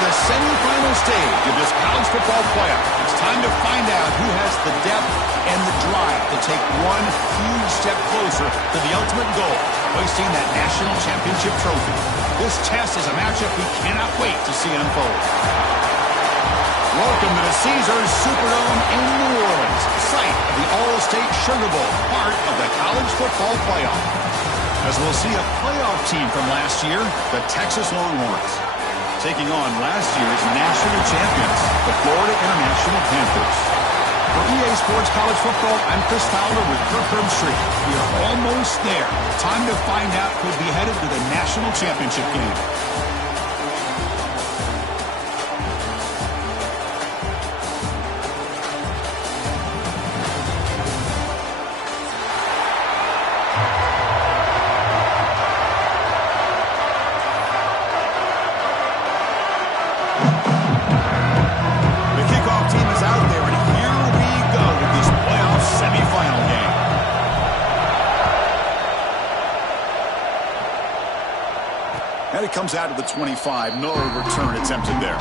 the semifinal stage of this college football playoff. It's time to find out who has the depth and the drive to take one huge step closer to the ultimate goal, hoisting that national championship trophy. This test is a matchup we cannot wait to see unfold. Welcome to the Caesars Superdome in New Orleans, site of the All-State Sugar Bowl, part of the college football playoff. As we'll see a playoff team from last year, the Texas Longhorns, taking on last year's national champions, the Florida International Panthers. For EA Sports College Football, I'm Chris Fowler with Kirk Herbstreit. We are almost there. Time to find out who'll be headed to the national championship game. And it comes out of the 25. No return attempted there.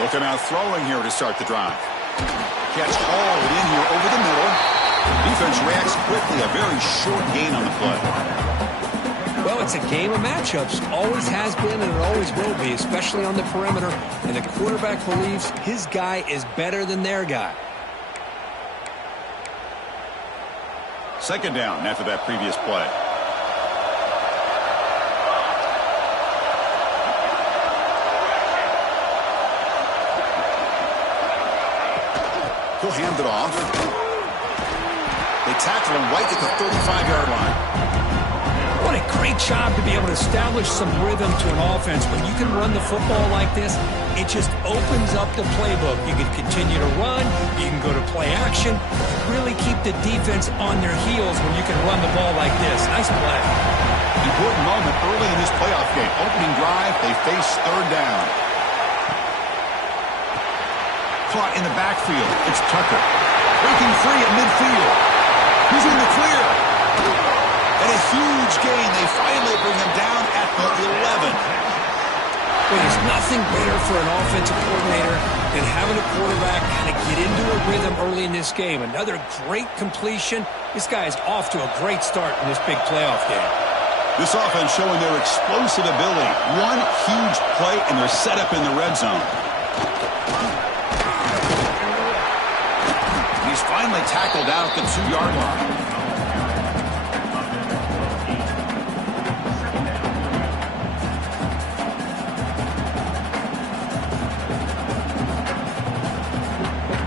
Looking out throwing here to start the drive. Catch hauled in here over the middle. Defense reacts quickly. A very short gain on the play. Well, it's a game of matchups. Always has been and it always will be, especially on the perimeter. And the quarterback believes his guy is better than their guy. Second down after that previous play. He'll hand it off. They tackle him right at the 35-yard line. What a great job to be able to establish some rhythm to an offense. When you can run the football like this, it just opens up the playbook. You can continue to run. You can go to play action. Really keep the defense on their heels when you can run the ball like this. Nice play. Important moment early in this playoff game. Opening drive, they face third down. Caught in the backfield. It's Tucker. Breaking free at midfield. He's in the clear. And a huge gain. They finally bring him down at the 11. Well, there's nothing better for an offensive coordinator than having a quarterback kind of get into a rhythm early in this game. Another great completion. This guy is off to a great start in this big playoff game. This offense showing their explosive ability. One huge play, and they're set up in the red zone. He's finally tackled out at the 2-yard line.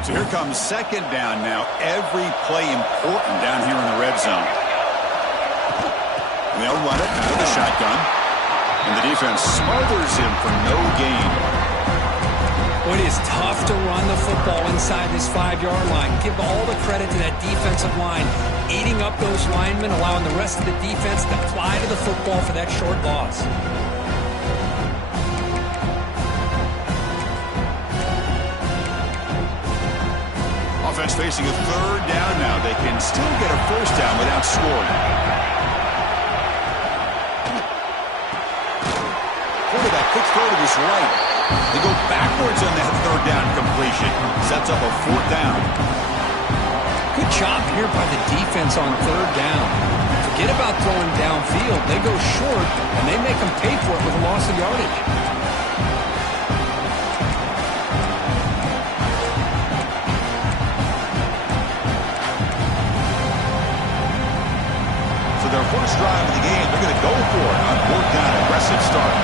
So here comes second down now. Every play important down here in the red zone. They'll run it out of the shotgun. And the defense smothers him for no gain. Well, it is tough to run the football inside this 5-yard line. Give all the credit to that defensive line, eating up those linemen, allowing the rest of the defense to fly to the football for that short loss. Offense facing a third down now. They can still get a first down without scoring. Quarterback quick throw to his right. They go backwards on that third down completion. Sets up a fourth down. Good job here by the defense on third down. Forget about throwing downfield. They go short, and they make them pay for it with a loss of yardage. So their first drive of the game, they're going to go for it on fourth down. Aggressive start.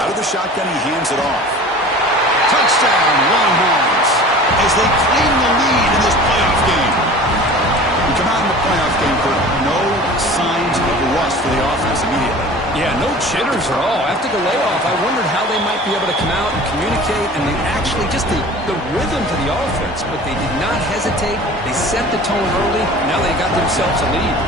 Out of the shotgun, he hands it off. Touchdown, Longhorns, as they claim the lead in this playoff game. We come out in the playoff game, Kurt, no signs of rust for the offense immediately. Yeah, no jitters at all. After the layoff, I wondered how they might be able to come out and communicate and actually just the rhythm to the offense. But they did not hesitate. They set the tone early. Now they got themselves a lead.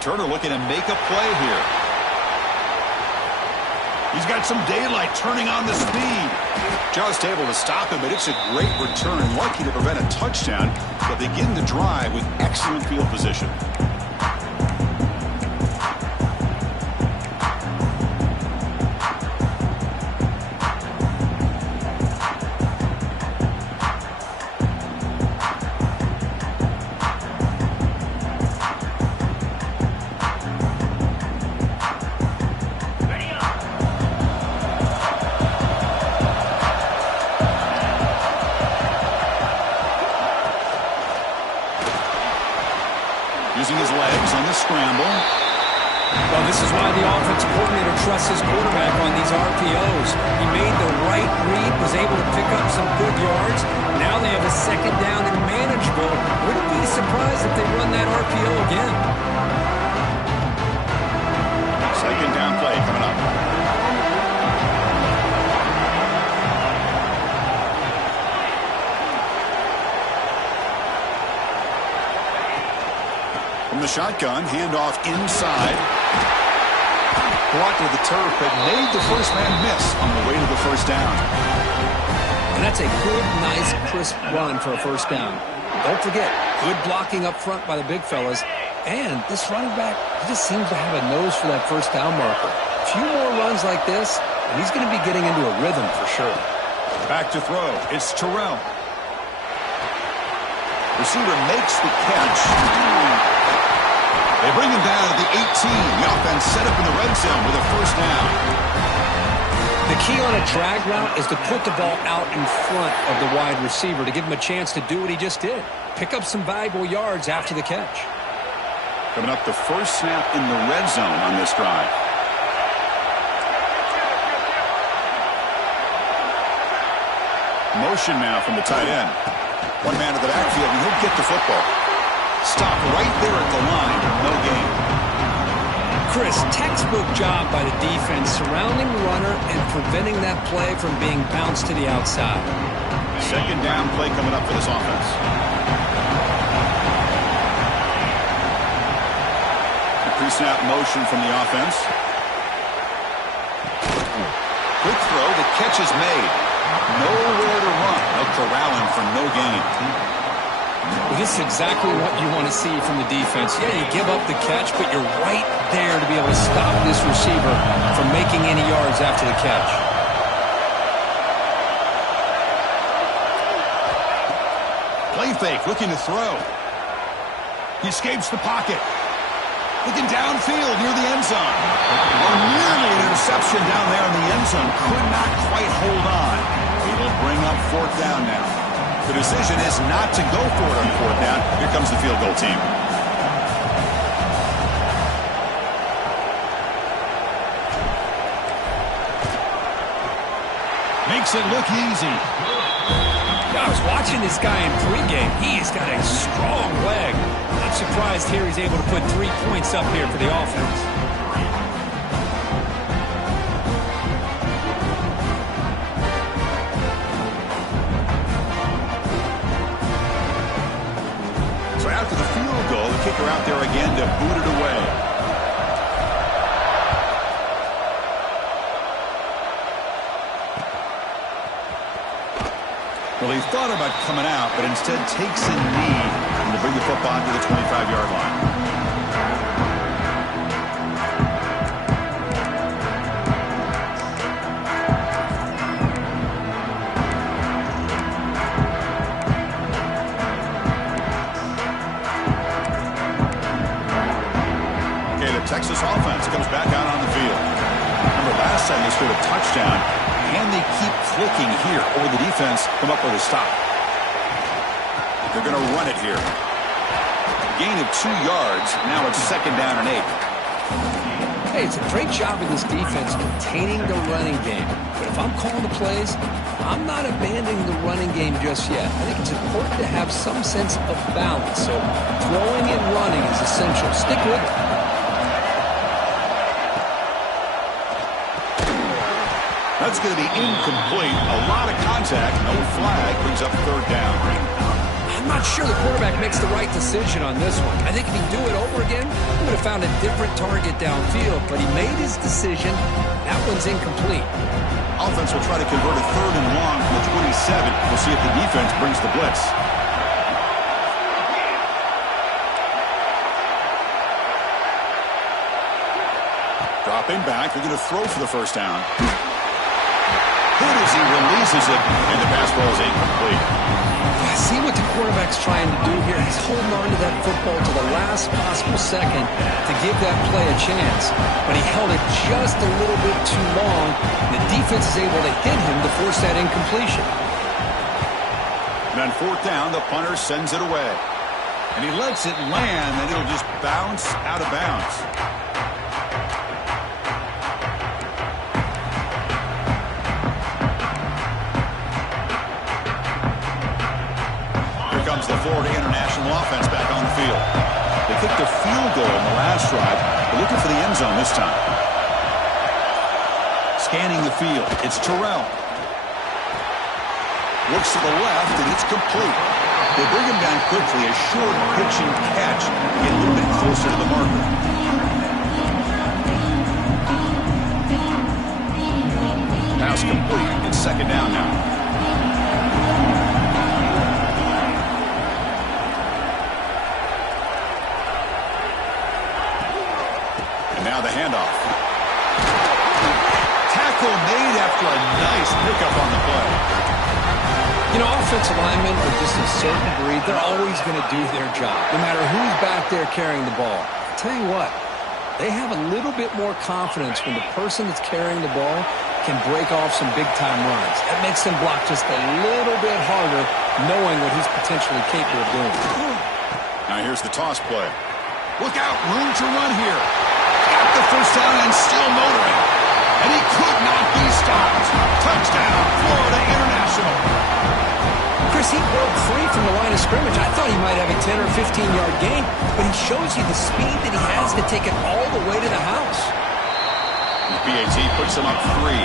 Turner looking to make a play here. He's got some daylight, turning on the speed. Just able to stop him, but it's a great return. Lucky to prevent a touchdown, but begin the drive with excellent field position. Using his legs on the scramble. Well, this is why the offensive coordinator trusts his quarterback on these RPOs. He made the right read, was able to pick up some good yards. Now they have a second down and manageable. Wouldn't be surprised if they run that RPO again. Second down play coming up. From the shotgun, handoff inside. Blocked with the turf, but made the first man miss on the way to the first down. And that's a good, nice, crisp run for a first down. Don't forget, good blocking up front by the big fellas. And this running back, he just seems to have a nose for that first down marker. A few more runs like this, and he's going to be getting into a rhythm for sure. Back to throw. It's Terrell. Receiver makes the catch. They bring him down at the 18. The offense set up in the red zone with a first down. The key on a drag route is to put the ball out in front of the wide receiver to give him a chance to do what he just did. Pick up some valuable yards after the catch. Coming up the first snap in the red zone on this drive. Motion now from the tight end. One man to the backfield, and he'll get the football. Stop right there at the line. No gain. Chris, textbook job by the defense surrounding the runner and preventing that play from being bounced to the outside. Second down play coming up for this offense. The pre-snap motion from the offense. Quick throw. The catch is made. Nowhere to run. They'll corral him for no gain. Well, this is exactly what you want to see from the defense. Yeah, you give up the catch, but you're right there to be able to stop this receiver from making any yards after the catch. Play fake, looking to throw. He escapes the pocket. Looking downfield near the end zone. Oh, nearly an interception down there in the end zone. Could not quite hold on. He will bring up fourth down now. The decision is not to go for it on fourth down. Here comes the field goal team. Makes it look easy. I was watching this guy in pregame. He's got a strong leg. Not surprised here he's able to put 3 points up here for the offense. After the field goal, the kicker out there again to boot it away. Well, he thought about coming out, but instead takes a knee to bring the football to the 25-yard line. Texas offense comes back out on the field. Remember, last time they scored a touchdown. Can they keep clicking here, or the defense come up with a stop? They're going to run it here. Gain of 2 yards. Now it's 2nd down and 8. Hey, it's a great job of this defense containing the running game. But if I'm calling the plays, I'm not abandoning the running game just yet. I think it's important to have some sense of balance. So throwing and running is essential. Stick with it. That's going to be incomplete. A lot of contact. No flag. Brings up 3rd down. I'm not sure the quarterback makes the right decision on this one. I think if he'd do it over again, he would have found a different target downfield. But he made his decision. That one's incomplete. Offense will try to convert a 3rd and long from the 27. We'll see if the defense brings the blitz. Dropping back. They're going to throw for the 1st down. Good as he releases it, and the pass ball is incomplete. See what the quarterback's trying to do here. He's holding on to that football to the last possible second to give that play a chance. But he held it just a little bit too long. The defense is able to hit him to force that incompletion. And on 4th down, the punter sends it away. And he lets it land, and it'll just bounce out of bounds. Comes the Florida International offense back on the field. They kicked a field goal in the last drive. They're looking for the end zone this time. Scanning the field. It's Terrell. Looks to the left, and it's complete. They bring him down quickly. A short pitch and catch. Get a little bit closer to the marker. Pass complete. It's 2nd down now. Now the handoff. Tackle made after a nice pickup on the play. You know, offensive linemen are just a certain breed. They're always going to do their job, no matter who's back there carrying the ball. I'll tell you what, they have a little bit more confidence when the person that's carrying the ball can break off some big-time runs. That makes them block just a little bit harder, knowing what he's potentially capable of doing. Now here's the toss play. Look out, room to run here. Got the 1st down and still motoring. And he could not be stopped. Touchdown, Florida International. Chris, he broke free from the line of scrimmage. I thought he might have a 10 or 15-yard gain, but he shows you the speed that he has to take it all the way to the house. The PAT puts him up 3.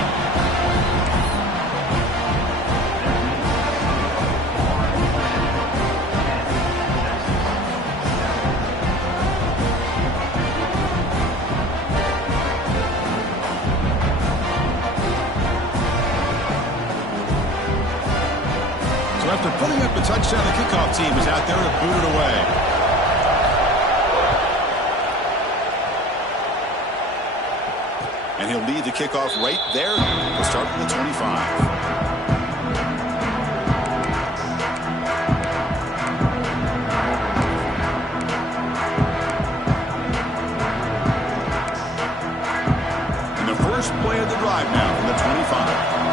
After putting up the touchdown, the kickoff team is out there to boot it away. And he'll lead the kickoff right there. We'll start from the 25. And the first play of the drive now from the 25.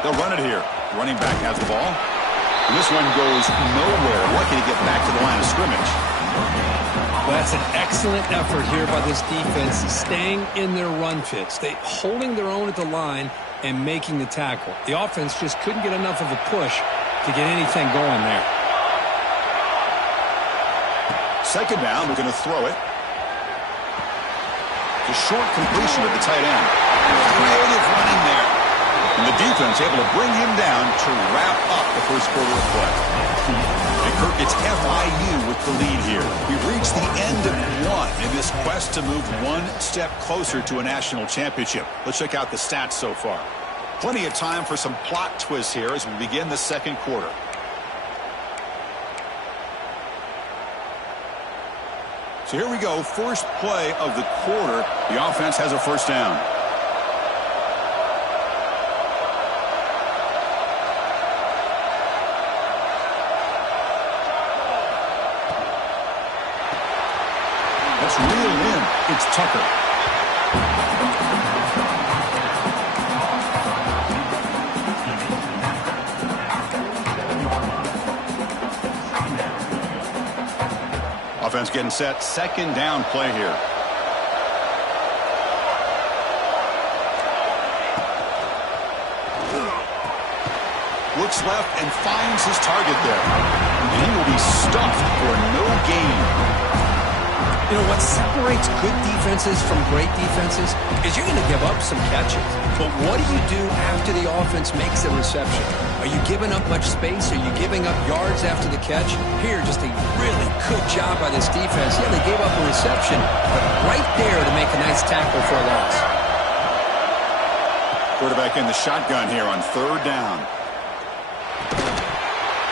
They'll run it here. Running back has the ball. And this one goes nowhere. Lucky to get back to the line of scrimmage. Well, that's an excellent effort here by this defense, staying in their run fits. They holding their own at the line and making the tackle. The offense just couldn't get enough of a push to get anything going there. 2nd down, we're going to throw it. The short completion of the tight end. Creative running there. And the defense able to bring him down to wrap up the first quarter of play. And Kirk, it's FIU with the lead here. We've reached the end of one in this quest to move one step closer to a national championship. Let's check out the stats so far. Plenty of time for some plot twists here as we begin the 2nd quarter. So here we go, first play of the quarter. The offense has a 1st down. Let's reel in. It's Tucker. Offense getting set. Second down play here. Looks left and finds his target there. And he will be stuffed for no gain. You know, what separates good defenses from great defenses is you're going to give up some catches. But what do you do after the offense makes a reception? Are you giving up much space? Are you giving up yards after the catch? Here, just a really good job by this defense. Yeah, they gave up a reception, but right there to make a nice tackle for a loss. Quarterback in the shotgun here on third down.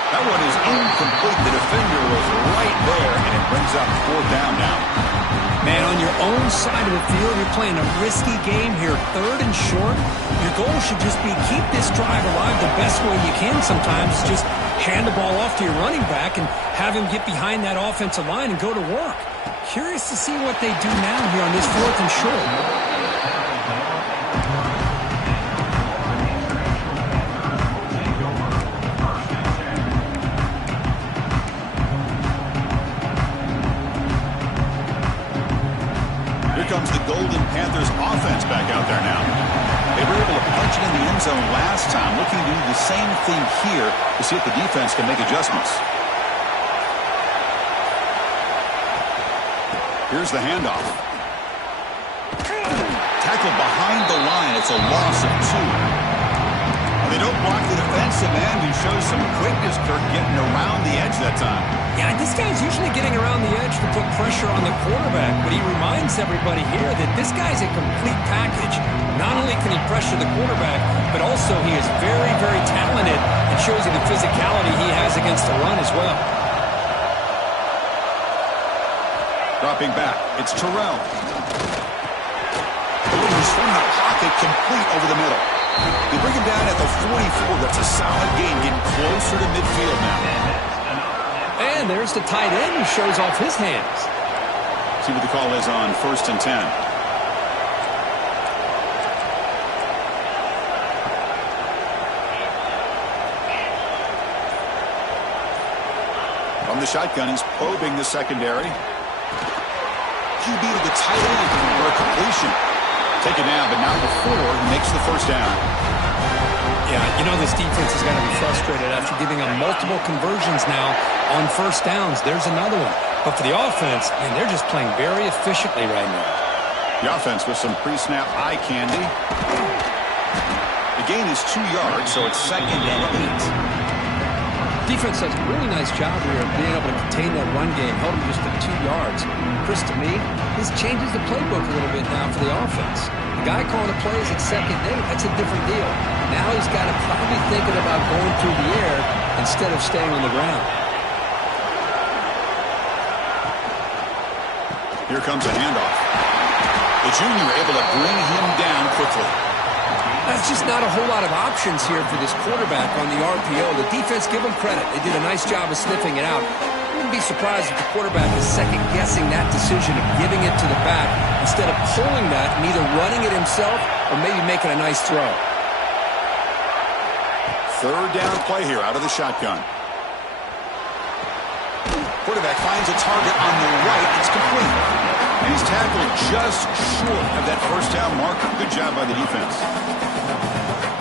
That one is incomplete. The defender was right there, and it brings up fourth down now. Man, on your own side of the field, you're playing a risky game here. Third and short. Your goal should just be keep this drive alive the best way you can sometimes. Just hand the ball off to your running back and have him get behind that offensive line and go to work. Curious to see what they do now here on this fourth and short. Comes the Golden Panthers offense back out there now. They were able to punch it in the end zone last time, looking to do the same thing here to see if the defense can make adjustments. Here's the handoff. Tackled behind the line. It's a loss of 2. They don't block the defensive end, who shows some quickness, Kirk, getting around the edge that time. Yeah, this guy's usually getting around the edge to put pressure on the quarterback, but he reminds everybody here that this guy's a complete package. Not only can he pressure the quarterback, but also he is very, very talented and shows you the physicality he has against the run as well. Dropping back, it's Terrell. Delivers from the pocket, complete over the middle. They bring him down at the 44. That's a solid gain, getting closer to midfield now. And there's the tight end who shows off his hands. See what the call is on 1st and 10. From the shotgun, he's probing the secondary. QB to the tight end for a completion. Take it down, but not before he makes the first down. Yeah, you know this defense is going to be frustrated after giving them multiple conversions now on first downs. There's another one. But for the offense, man, they're just playing very efficiently right now. The offense with some pre-snap eye candy. The gain is 2 yards, so it's 2nd and 8. Defense does a really nice job here of being able to contain that run game, held him just to 2 yards. Chris, to me, this changes the playbook a little bit now for the offense. The guy calling the plays at 2nd and 8, that's a different deal. Now he's got to probably thinking about going through the air instead of staying on the ground. Here comes a handoff. The junior able to bring him down quickly. That's just not a whole lot of options here for this quarterback on the RPO. The defense, give them credit. They did a nice job of sniffing it out. I wouldn't be surprised if the quarterback is second-guessing that decision of giving it to the back instead of pulling that and either running it himself or maybe making a nice throw. Third down play here out of the shotgun. Quarterback finds a target on the right. It's complete. And he's tackled just short of that first down marker. Good job by the defense.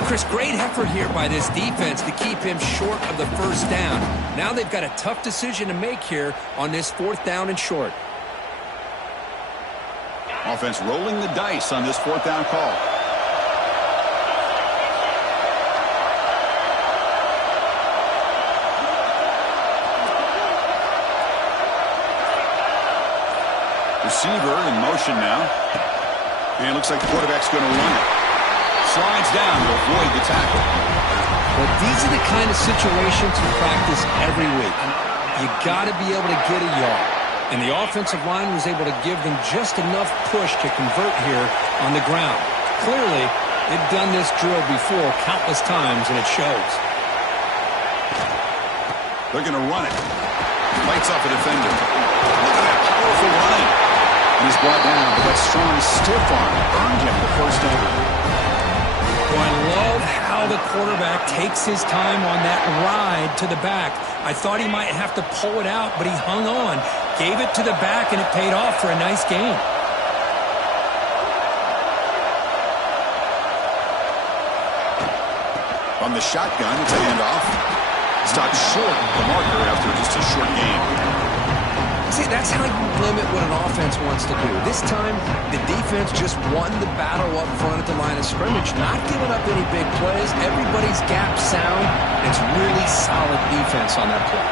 Chris, great effort here by this defense to keep him short of the first down. Now they've got a tough decision to make here on this 4th down and short. Offense rolling the dice on this 4th down call. Receiver in motion now. And it looks like the quarterback's going to run it. Slides down to avoid the tackle. Well, these are the kind of situations you practice every week. You got to be able to get a yard. And the offensive line was able to give them just enough push to convert here on the ground. Clearly, they've done this drill before countless times, and it shows. They're going to run it. Lights up a defender. Look at that powerful running. And he's brought down, but that strong stiff arm earned him the first down. Well, I love how the quarterback takes his time on that ride to the back. I thought he might have to pull it out, but he hung on. Gave it to the back, and it paid off for a nice gain. On the shotgun, it's a handoff. Stopped short of the marker after just a short game. See, that's how you limit what an offense wants to do. This time, the defense just won the battle up front at the line of scrimmage, not giving up any big plays. Everybody's gap sound. It's really solid defense on that play.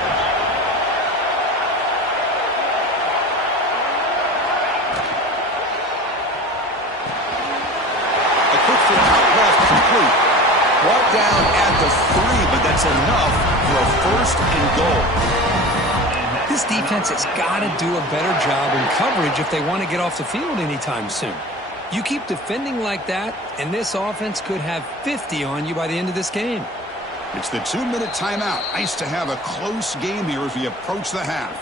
A quick throw out left, complete. Brought down at the 3, but that's enough for a first and goal. This defense has got to do a better job in coverage if they want to get off the field anytime soon. You keep defending like that, and this offense could have 50 on you by the end of this game. It's the 2-minute timeout. Nice to have a close game here as we approach the half.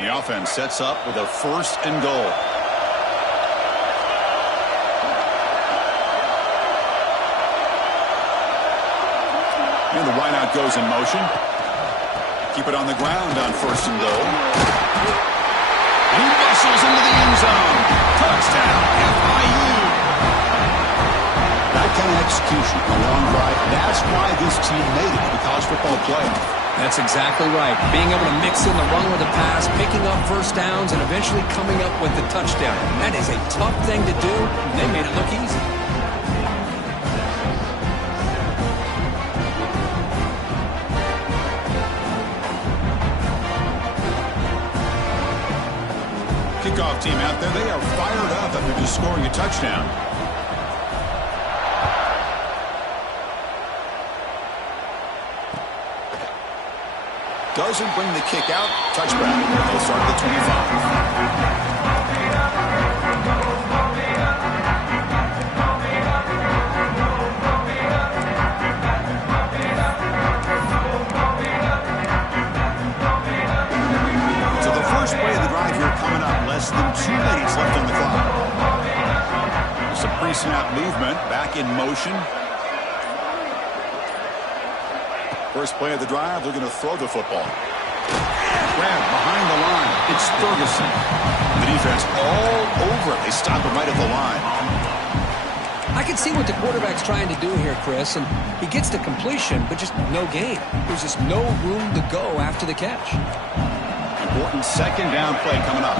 The offense sets up with a first and goal. And the wideout goes in motion. Keep it on the ground on first and goal. And he muscles into the end zone. Touchdown, FIU. That kind of execution, a long drive. That's why this team made it to the college football playoff. That's exactly right. Being able to mix in the run with the pass, picking up first downs, and eventually coming up with the touchdown. That is a tough thing to do, and they made it look easy. Kickoff team out there, they are fired up after just scoring a touchdown. Doesn't bring the kick out. Touchback. They'll start at the 25. So the first play of the drive here coming up. Less than 2 minutes left on the clock. Some pre-snap movement. Back in motion. First play of the drive, they're going to throw the football. Grab behind the line. It's Ferguson. The defense all over it. They stop him right at the line. I can see what the quarterback's trying to do here, Chris, and he gets to completion, but just no gain. There's just no room to go after the catch. Important second down play coming up.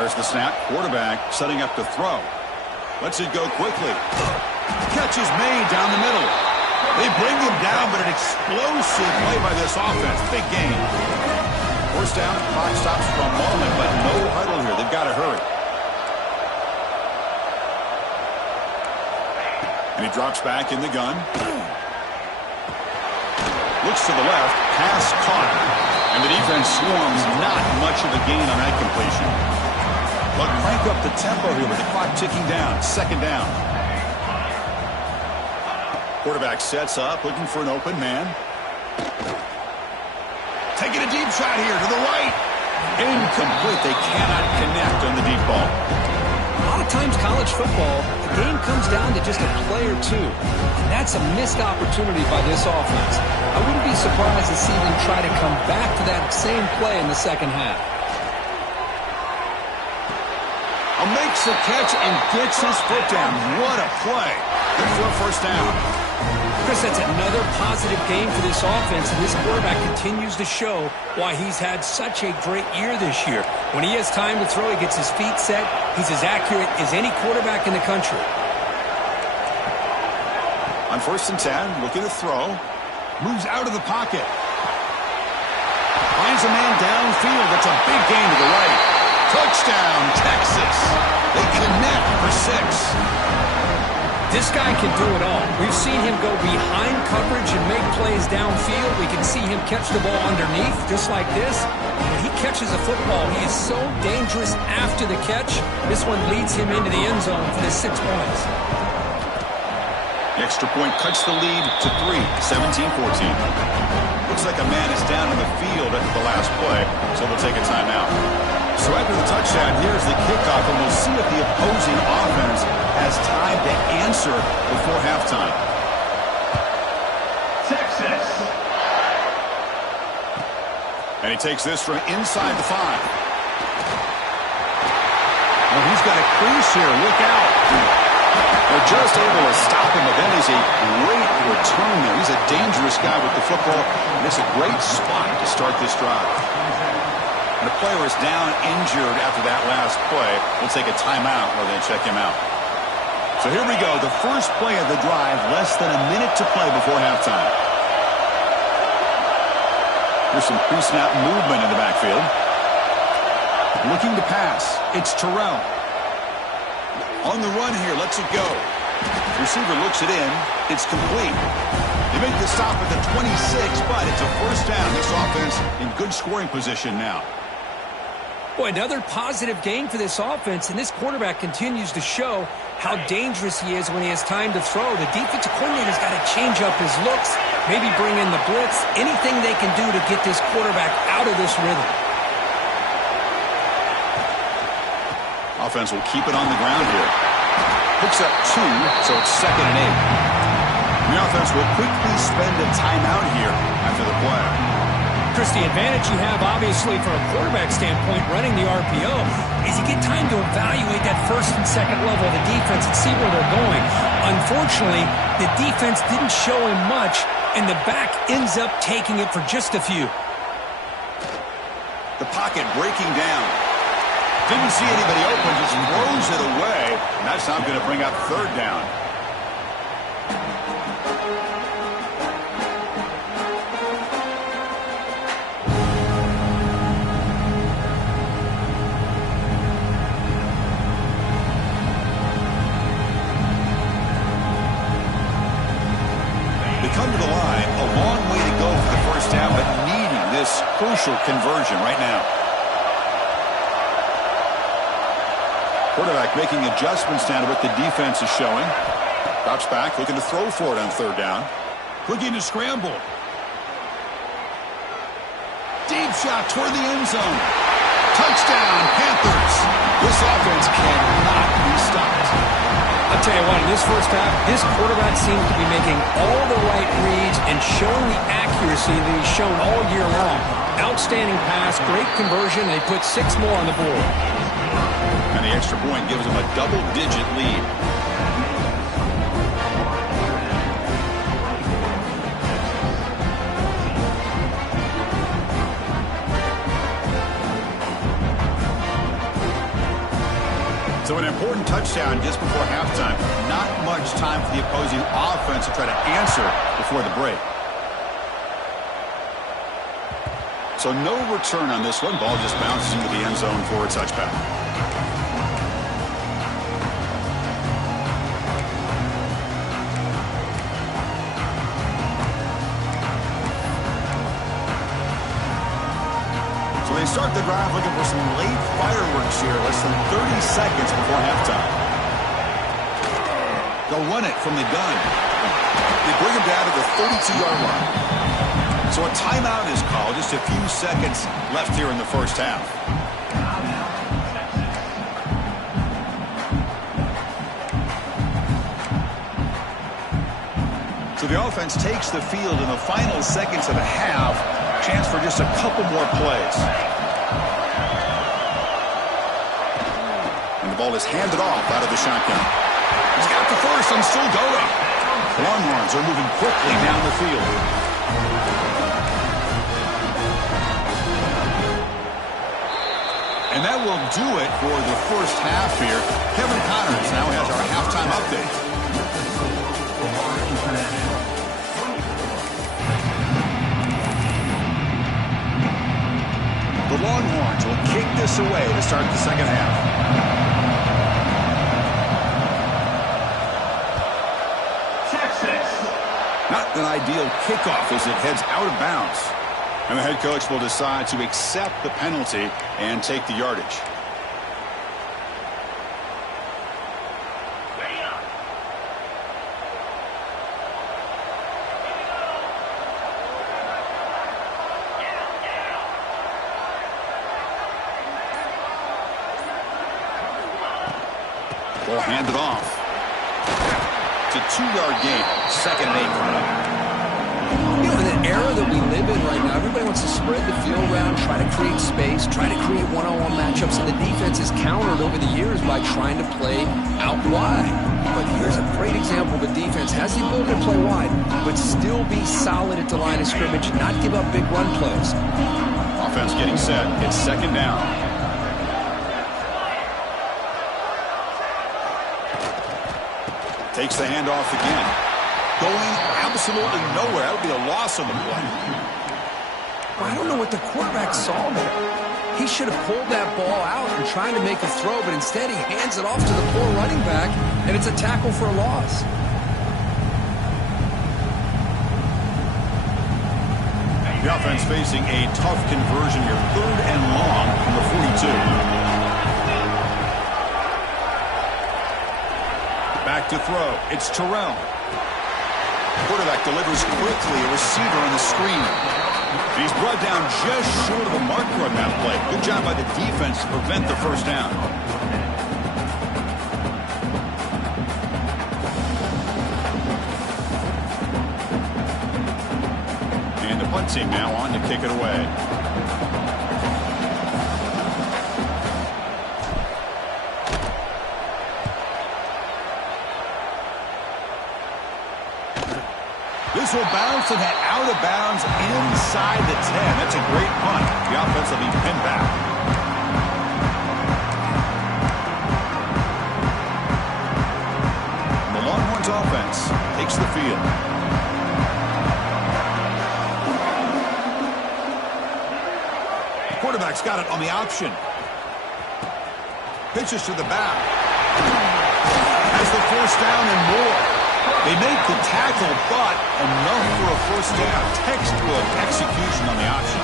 There's the snap. Quarterback setting up to throw. Lets it go quickly. Catch is made down the middle. They bring him down, but an explosive play by this offense. Big game. First down, clock stops for a moment, but no huddle here. They've got to hurry. And he drops back in the gun. Looks to the left. Pass caught. And the defense swarms. Not much of a gain on that completion. But crank up the tempo here with the clock ticking down. Second down. Quarterback sets up, looking for an open man. Taking a deep shot here to the right. Incomplete. They cannot connect on the deep ball. A lot of times college football, the game comes down to just a play or two. And that's a missed opportunity by this offense. I wouldn't be surprised to see them try to come back to that same play in the second half. Makes the catch and gets his foot down. What a play. Good for a first down. Chris, that's another positive game for this offense, and this quarterback continues to show why he's had such a great year this year. When he has time to throw, he gets his feet set. He's as accurate as any quarterback in the country. On first and 10, looking to throw. Moves out of the pocket. Finds a man downfield. That's a big gain to the right. Touchdown, Texas. They connect for 6. This guy can do it all. We've seen him go behind coverage and make plays downfield. We can see him catch the ball underneath, just like this. When he catches a football, he is so dangerous after the catch. This one leads him into the end zone for the 6 points. The extra point cuts the lead to 3, 17-14. Looks like a man is down in the field after the last play, so they'll take a timeout. So after the touchdown, here's the kickoff, and we'll see if the opposing offense has time to answer before halftime. Texas. And he takes this from inside the 5. Well, he's got a crease here. Look out. They're just able to stop him, but that is a great return there. He's a dangerous guy with the football, and it's a great spot to start this drive. And the player is down injured after that last play. We'll take a timeout while they check him out. So here we go. The first play of the drive, less than a minute to play before halftime. There's some pre-snap movement in the backfield. Looking to pass. It's Terrell. On the run here, lets it go. Receiver looks it in. It's complete. They make the stop at the 26, but it's a first down. This offense in good scoring position now. Boy, another positive gain for this offense, and this quarterback continues to show how dangerous he is when he has time to throw. The defensive coordinator's got to change up his looks, maybe bring in the blitz, anything they can do to get this quarterback out of this rhythm. Offense will keep it on the ground here. Picks up 2, so it's 2nd and 8. The offense will quickly spend a timeout here after the play. Chris, the advantage you have, obviously, from a quarterback standpoint, running the RPO, is you get time to evaluate that first and second level of the defense and see where they're going. Unfortunately, the defense didn't show him much, and the back ends up taking it for just a few. The pocket breaking down. Didn't see anybody open, just throws it away. And that's not going to bring up 3rd down. They come to the line, a long way to go for the first down, but needing this crucial conversion right now. Quarterback making adjustments down to what the defense is showing. Drops back, looking to throw for it on 3rd down. Looking to scramble. Deep shot toward the end zone. Touchdown, Panthers. This offense cannot be stopped. I'll tell you what, in this first half, this quarterback seems to be making all the right reads and showing the accuracy that he's shown all year long. Outstanding pass, great conversion. They put 6 more on the board. And the extra point gives them a double-digit lead. So an important touchdown just before halftime. Not much time for the opposing offense to try to answer before the break. So no return on this one. Ball just bounces into the end zone for a touchback. So they start the drive looking for some late fireworks here. Less than 30 seconds before halftime. They'll run it from the gun. They bring him down to the 32-yard line. So a timeout is called. Just a few seconds left here in the first half. So the offense takes the field in the final seconds of the half. Chance for just a couple more plays. And the ball is handed off out of the shotgun. He's got the first and still going. Longhorns are moving quickly down the field. And that will do it for the first half here. Kevin Connors now has our halftime update. The Longhorns will kick this away to start the second half. Texas. Not an ideal kickoff as it heads out of bounds. And the head coach will decide to accept the penalty and take the yardage. Ball handed off. It's a 2-yard gain. 2nd and 8 coming up. You know, in the era that we live in right now, everybody wants to spread the field around, try to create space, try to create one-on-one matchups, and the defense is countered over the years by trying to play out wide. But here's a great example of a defense has the ability to play wide, but still be solid at the line of scrimmage, not give up big run plays. Offense getting set. It's 2nd down. Takes the handoff again. Going absolutely nowhere. That would be a loss on the play. Well, I don't know what the quarterback saw there. He should have pulled that ball out and tried to make a throw, but instead he hands it off to the poor running back, and it's a tackle for a loss. The offense facing a tough conversion here. 3rd and long from the 42. Back to throw. It's Terrell. Quarterback delivers quickly. A receiver on the screen. He's brought down just short of the marker on that play. Good job by the defense to prevent the 1st down. And the punt team now on to kick it away. This will bounce and head out of bounds inside the 10. That's a great punt. The offense will be pinned back. The Longhorns offense takes the field. The quarterback's got it on the option. Pitches to the back. Has the 1st down and more. They make the tackle, but enough for a 1st down. Textbook execution on the option.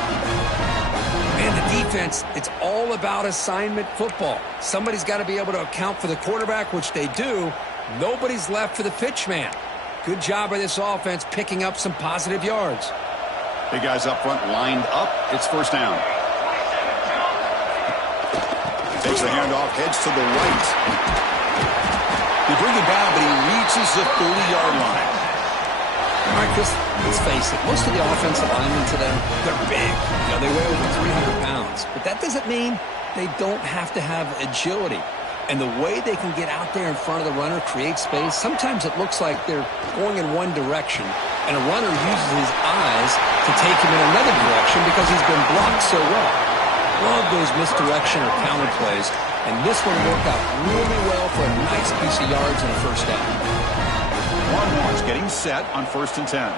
Man, the defense, it's all about assignment football. Somebody's got to be able to account for the quarterback, which they do. Nobody's left for the pitch man. Good job by this offense picking up some positive yards. Big guys up front lined up. It's 1st down. Takes the handoff, heads to the right. They bring him down, but he reaches the 30-yard line. All right, Chris, let's face it. Most of the offensive linemen today, they're big. You know, they weigh over 300 pounds. But that doesn't mean they don't have to have agility. And the way they can get out there in front of the runner, create space, sometimes it looks like they're going in one direction, and a runner uses his eyes to take him in another direction because he's been blocked so well. Love those misdirection or counter plays. And this one worked out really well for a nice piece of yards and a 1st down. Longhorns getting set on 1st and 10.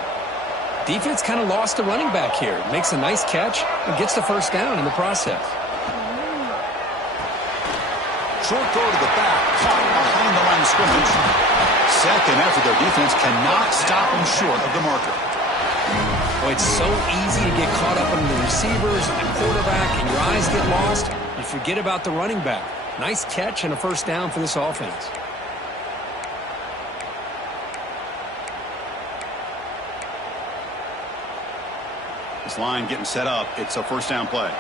Defense kind of lost a running back here. Makes a nice catch and gets the 1st down in the process. Short throw to the back, caught behind the line of scrimmage. 2nd after their defense cannot stop him short of the marker. Boy, it's so easy to get caught up on the receivers and the quarterback, and your eyes get lost. You forget about the running back. Nice catch and a 1st down for this offense. This line getting set up. It's a 1st down play.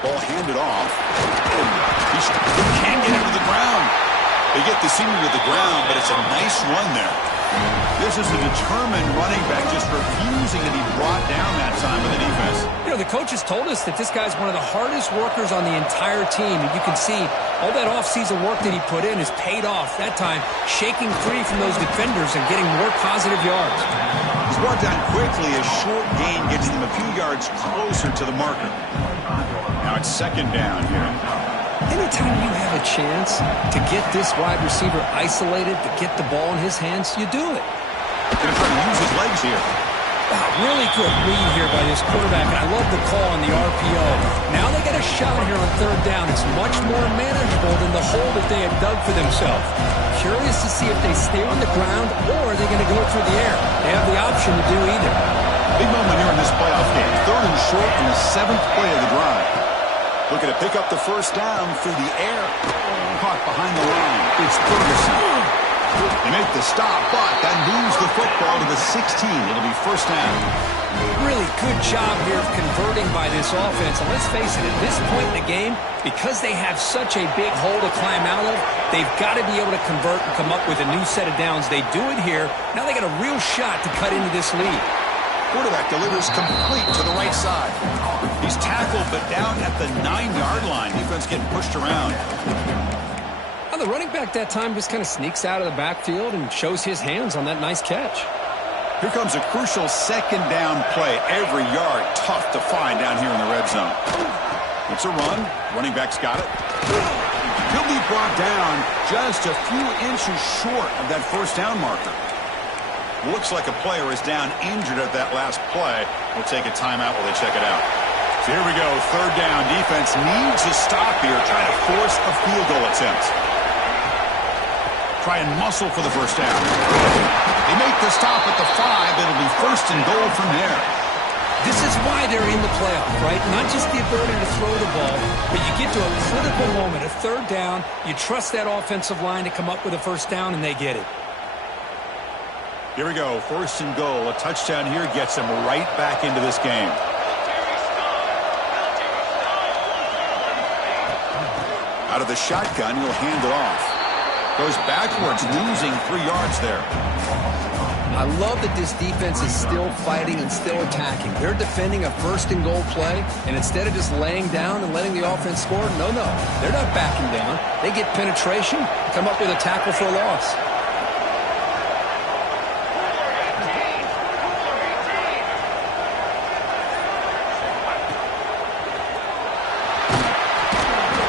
Ball handed off. He can't get him to the ground. They get the senior to the ground, but it's a nice run there. This is a determined running back just refusing to be brought down that time by the defense. You know, the coaches told us that this guy's one of the hardest workers on the entire team. And you can see all that offseason work that he put in has paid off. That time, shaking free from those defenders and getting more positive yards. He's brought down quickly. A short gain gets them a few yards closer to the marker. Now it's 2nd down here. Anytime you have a chance to get this wide receiver isolated, to get the ball in his hands, you do it. Going to try to use his legs here. Wow, really good read here by this quarterback. And I love the call on the RPO. Now they get a shot here on 3rd down. It's much more manageable than the hole that they had dug for themselves. Curious to see if they stay on the ground or are they going to go through the air. They have the option to do either. Big moment here in this playoff game. 3rd and short in the 7th play of the drive. Looking to pick up the 1st down through the air. Caught behind the line. It's Ferguson. They make the stop, but then moves the football to the 16. It'll be first down. Really good job here of converting by this offense. And let's face it, at this point in the game, because they have such a big hole to climb out of, they've got to be able to convert and come up with a new set of downs. They do it here. Now they got a real shot to cut into this lead. Quarterback delivers complete to the right side. He's tackled, but down at the 9-yard line. Defense getting pushed around. Well, the running back that time just kind of sneaks out of the backfield and shows his hands on that nice catch. Here comes a crucial second down play. Every yard tough to find down here in the red zone. It's a run. Running back's got it. He'll be brought down just a few inches short of that first down marker. Looks like a player is down injured at that last play. We'll take a timeout while they check it out. So here we go. Third down. Defense needs a stop here, trying to force a field goal attempt. Try and muscle for the first down. They make the stop at the 5. It'll be first and goal from there. This is why they're in the playoff, right? Not just the ability to throw the ball, but you get to a critical moment, a third down. You trust that offensive line to come up with a first down, and they get it. Here we go. First and goal. A touchdown here gets them right back into this game. Out of the shotgun, he'll hand it off. Goes backwards, losing 3 yards there. I love that this defense is still fighting and still attacking. They're defending a first and goal play, and instead of just laying down and letting the offense score, no, they're not backing down. They get penetration, come up with a tackle for a loss.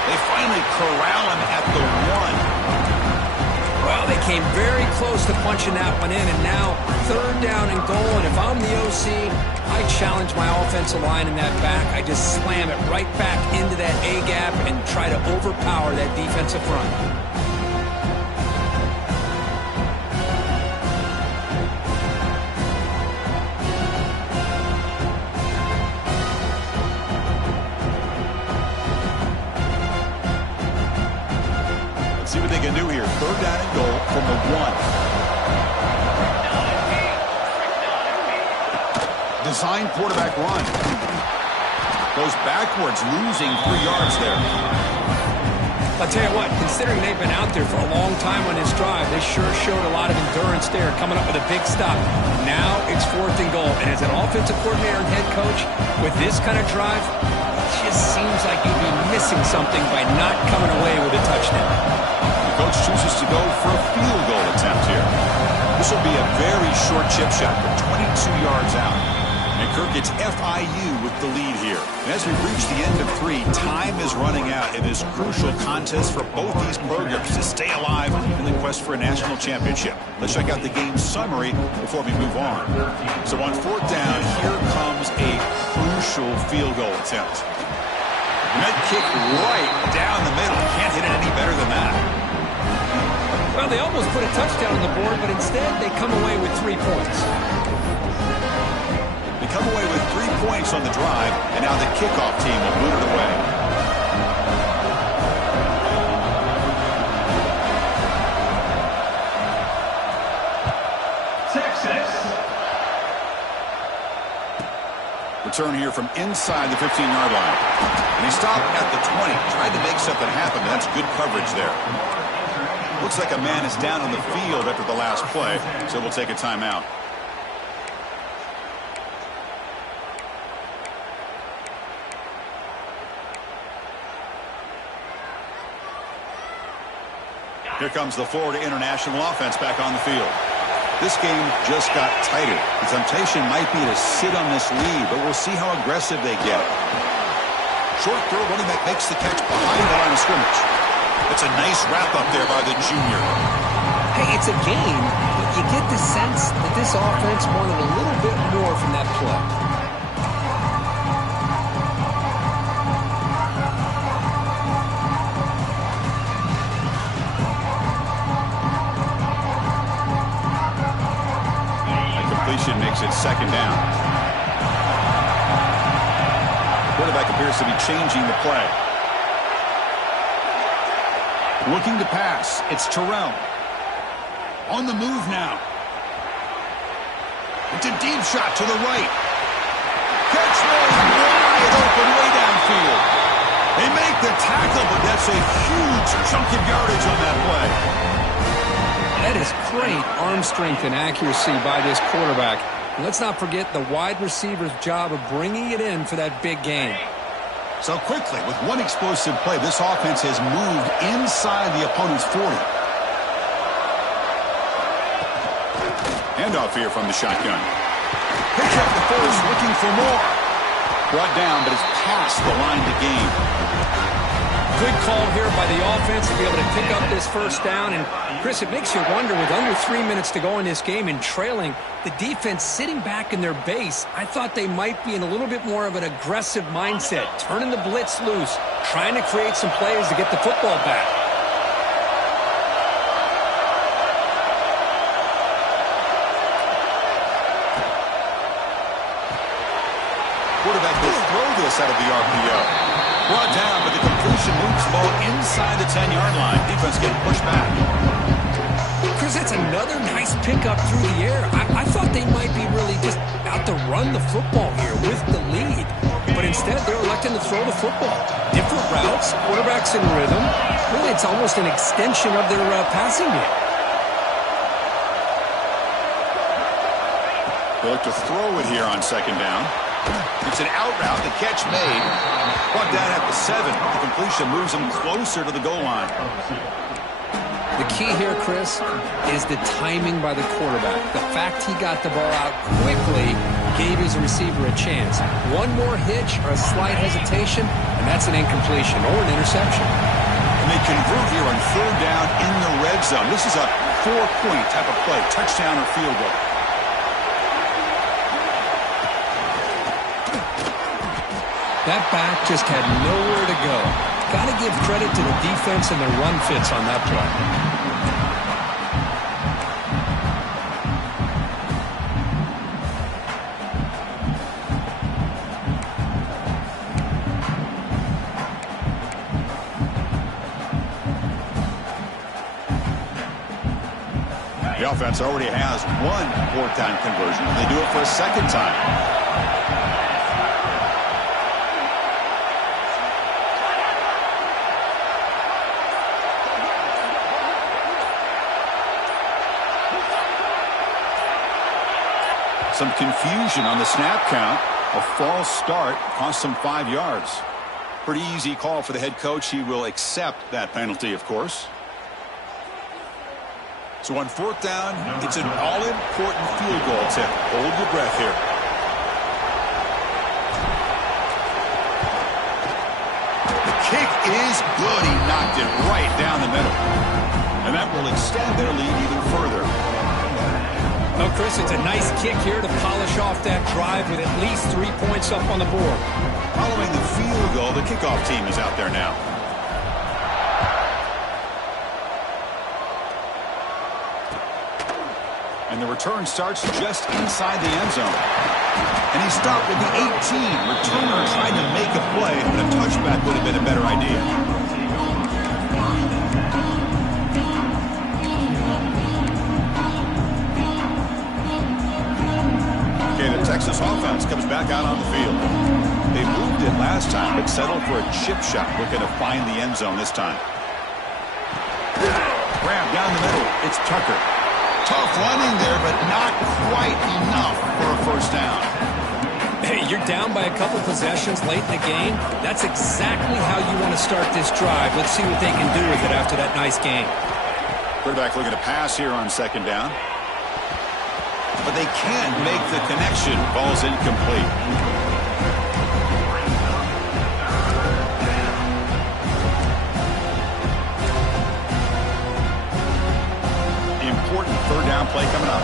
They finally corral him at the 1. Well, they came very close to punching that one in, and now third down and goal. And if I'm the OC, I challenge my offensive line in that back. I just slam it right back into that A-gap and try to overpower that defensive front. See what they can do here. Third down and goal from the 1. Design quarterback run. Goes backwards, losing 3 yards there. I'll tell you what, considering they've been out there for a long time on this drive, they sure showed a lot of endurance there, coming up with a big stop. Now it's fourth and goal. And as an offensive coordinator and head coach, with this kind of drive, it just seems like you'd be missing something by not coming away with a touchdown. Coach chooses to go for a field goal attempt here. This will be a very short chip shot, but 22 yards out. And Kirk gets FIU with the lead here. And as we reach the end of 3, time is running out in this crucial contest for both these programs to stay alive in the quest for a national championship. Let's check out the game summary before we move on. So on fourth down, here comes a crucial field goal attempt. Med kick right down the middle. Can't hit it any better than that. Well, they almost put a touchdown on the board, but instead they come away with 3 points. They come away with 3 points on the drive, and now the kickoff team will boot it away. Texas. Return here from inside the 15-yard line. And he stopped at the 20, tried to make something happen. That's good coverage there. Looks like a man is down on the field after the last play, so we'll take a timeout. Here comes the Florida International offense back on the field. This game just got tighter. The temptation might be to sit on this lead, but we'll see how aggressive they get. Short throw, running back makes the catch behind the line of scrimmage. It's a nice wrap-up there by the junior. Hey, it's a game, but you get the sense that this offense wanted a little bit more from that play. That completion makes it second down. Quarterback appears to be changing the play. Looking to pass. It's Terrell. On the move now. It's a deep shot to the right. Catch made wide open way downfield. They make the tackle, but that's a huge chunk of yardage on that play. That is great arm strength and accuracy by this quarterback. And let's not forget the wide receiver's job of bringing it in for that big game. So quickly, with one explosive play, this offense has moved inside the opponent's 40. Handoff here from the shotgun. Pitch up the first, looking for more. Brought down, but it's past the line to gain. Good call here by the offense to be able to pick up this first down. And, Chris, it makes you wonder, with under 3 minutes to go in this game and trailing, the defense sitting back in their base, I thought they might be in a little bit more of an aggressive mindset, turning the blitz loose, trying to create some plays to get the football back. Quarterback will throw this out of the RPO. Brought down, but the completion moves the ball inside the 10-yard line. Defense getting pushed back. Chris, that's another nice pickup through the air. I thought they might be really just out to run the football here with the lead. But instead, they're electing to throw the football. Different routes, quarterbacks in rhythm. Really, it's almost an extension of their passing game. They look to throw it here on second down. It's an out route. The catch made. Brought down at the 7. The completion moves them closer to the goal line. The key here, Chris, is the timing by the quarterback. The fact he got the ball out quickly gave his receiver a chance. One more hitch or a slight hesitation, and that's an incompletion or an interception. And they convert here on third down in the red zone. This is a 4-point type of play, touchdown or field goal. That back just had nowhere to go. Got to give credit to the defense and their run fits on that play. The offense already has one fourth down conversion. They do it for a second time. Some confusion on the snap count. A false start cost them 5 yards. Pretty easy call for the head coach. He will accept that penalty, of course. So on fourth down, it's an all-important field goal tip. Hold your breath here. The kick is good. He knocked it right down the middle. And that will extend their lead even further. Well, Chris, it's a nice kick here to polish off that drive with at least 3 points up on the board. Following the field goal, the kickoff team is out there now. And the return starts just inside the end zone. And he stopped at the 18. Returner trying to make a play, but a touchback would have been a better idea. Texas offense comes back out on the field. They moved it last time, but settled for a chip shot, looking to find the end zone this time. Grab down the middle. It's Tucker. Tough running there, but not quite enough for a first down. Hey, you're down by a couple possessions late in the game. That's exactly how you want to start this drive. Let's see what they can do with it after that nice game. Quarterback looking to pass here on second down. But they can't make the connection. Ball's incomplete. Important third down play coming up.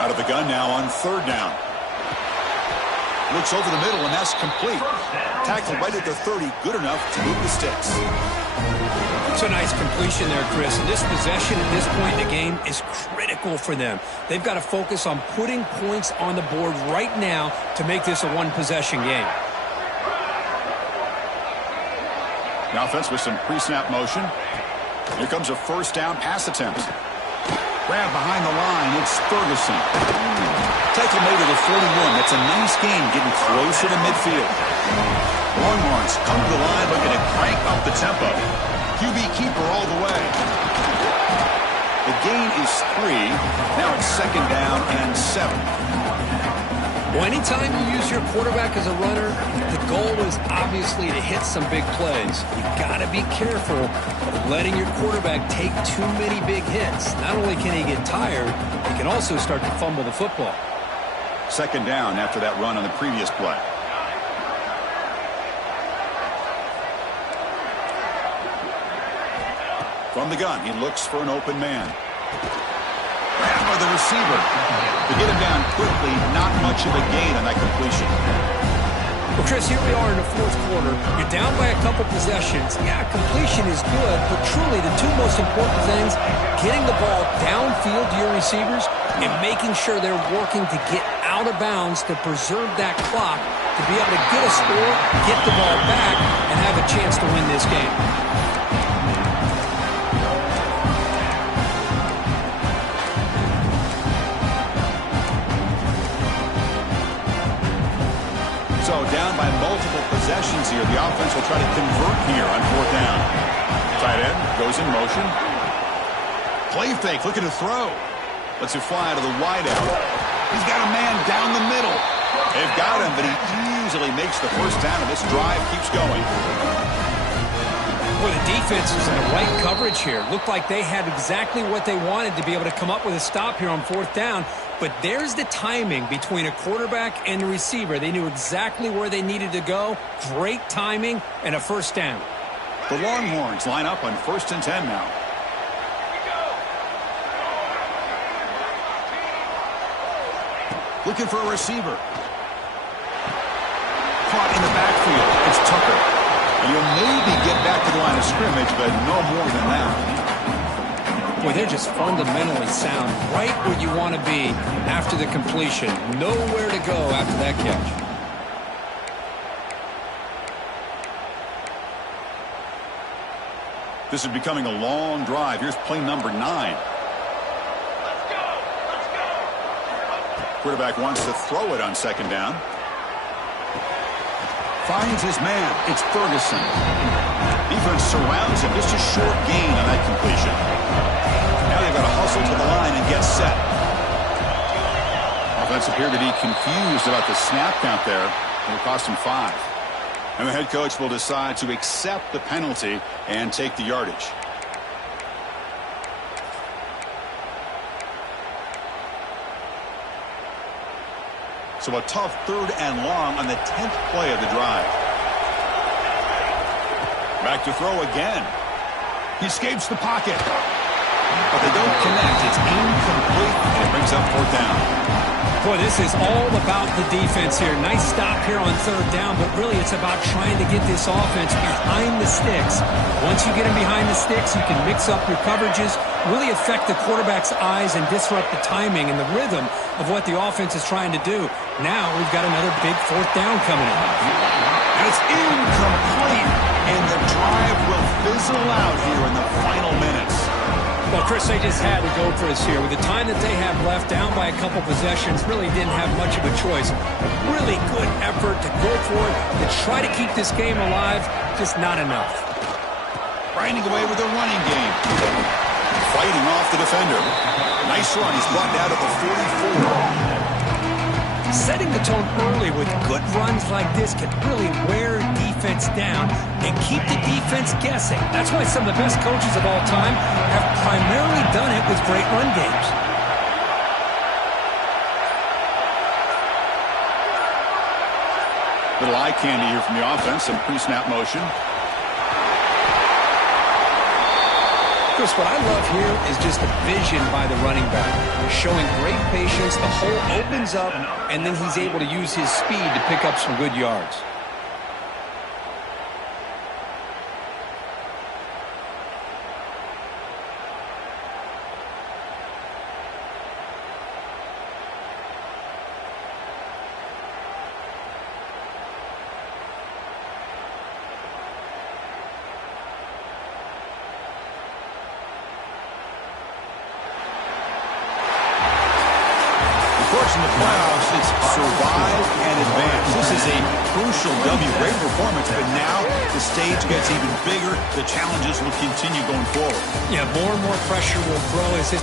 Out of the gun now on third down. Looks over the middle, and that's complete. Tackled right at the 30, good enough to move the sticks. It's a nice completion there, Chris. And this possession at this point in the game is critical for them. They've got to focus on putting points on the board right now to make this a one-possession game. The offense with some pre-snap motion. Here comes a first down pass attempt. Grab behind the line. It's Ferguson. Tackle made at the 41. That's a nice gain, getting closer to midfield. Longhorns come to the line looking to crank up the tempo. QB keeper all the way. The gain is 3. Now it's second down and 7. Well, anytime you use your quarterback as a runner, the goal is obviously to hit some big plays. You've got to be careful of letting your quarterback take too many big hits. Not only can he get tired, he can also start to fumble the football. Second down after that run on the previous play. From the gun, he looks for an open man. Grab by the receiver. To get him down quickly, not much of a gain on that completion. Well, Chris, here we are in the fourth quarter. You're down by a couple possessions. Yeah, completion is good, but truly the two most important things, getting the ball downfield to your receivers and making sure they're working to get out of bounds to preserve that clock, to be able to get a score, get the ball back, and have a chance to win this game. So down by multiple possessions here. The offense will try to convert here on fourth down. Tight end goes in motion. Play fake, looking to throw. Lets it fly to the wideout. He's got a man down the middle. They've got him, but he easily makes the first down, and this drive keeps going. Boy, the defense is in the right coverage here. Looked like they had exactly what they wanted to be able to come up with a stop here on fourth down. But there's the timing between a quarterback and the receiver. They knew exactly where they needed to go. Great timing and a first down. The Longhorns line up on 1st and 10 now. Looking for a receiver. Caught in the backfield. It's Tucker. And you'll maybe get back to the line of scrimmage, but no more than that. Boy, they're just fundamentally sound. Right where you want to be after the completion. Nowhere to go after that catch. This is becoming a long drive. Here's play number 9. Quarterback wants to throw it on second down. Finds his man. It's Ferguson. Defense surrounds him. Just a short gain on that completion. Now they've got to hustle to the line and get set. Offense appeared to be confused about the snap count there. It'll cost him 5. And the head coach will decide to accept the penalty and take the yardage. So a tough 3rd and long on the 10th play of the drive. Back to throw again. He escapes the pocket. But they don't connect. It's incomplete, and it brings up 4th down. Boy, this is all about the defense here. Nice stop here on 3rd down, but really it's about trying to get this offense behind the sticks. Once you get them behind the sticks, you can mix up your coverages, really affect the quarterback's eyes and disrupt the timing and the rhythm of what the offense is trying to do. Now we've got another big 4th down coming in. And it's incomplete, and the drive will fizzle out here in the final minutes. Well, Chris, they just had to go for us here. With the time that they have left, down by a couple possessions, really didn't have much of a choice. A really good effort to go for it, to try to keep this game alive, just not enough. Grinding away with the running game. Fighting off the defender. Nice run. He's brought down to the 44. Setting the tone early with good runs like this can really wear defense down and keep the defense guessing. That's why some of the best coaches of all time have primarily done it with great run games. Little eye candy here from the offense. Some pre-snap motion. Chris, what I love here is just the vision by the running back. Showing great patience, the hole opens up, and then he's able to use his speed to pick up some good yards. In the playoffs, it's survive and advance. This is a crucial W. Great performance, but now the stage gets even bigger. The challenges will continue going forward. Yeah, more and more pressure will grow as it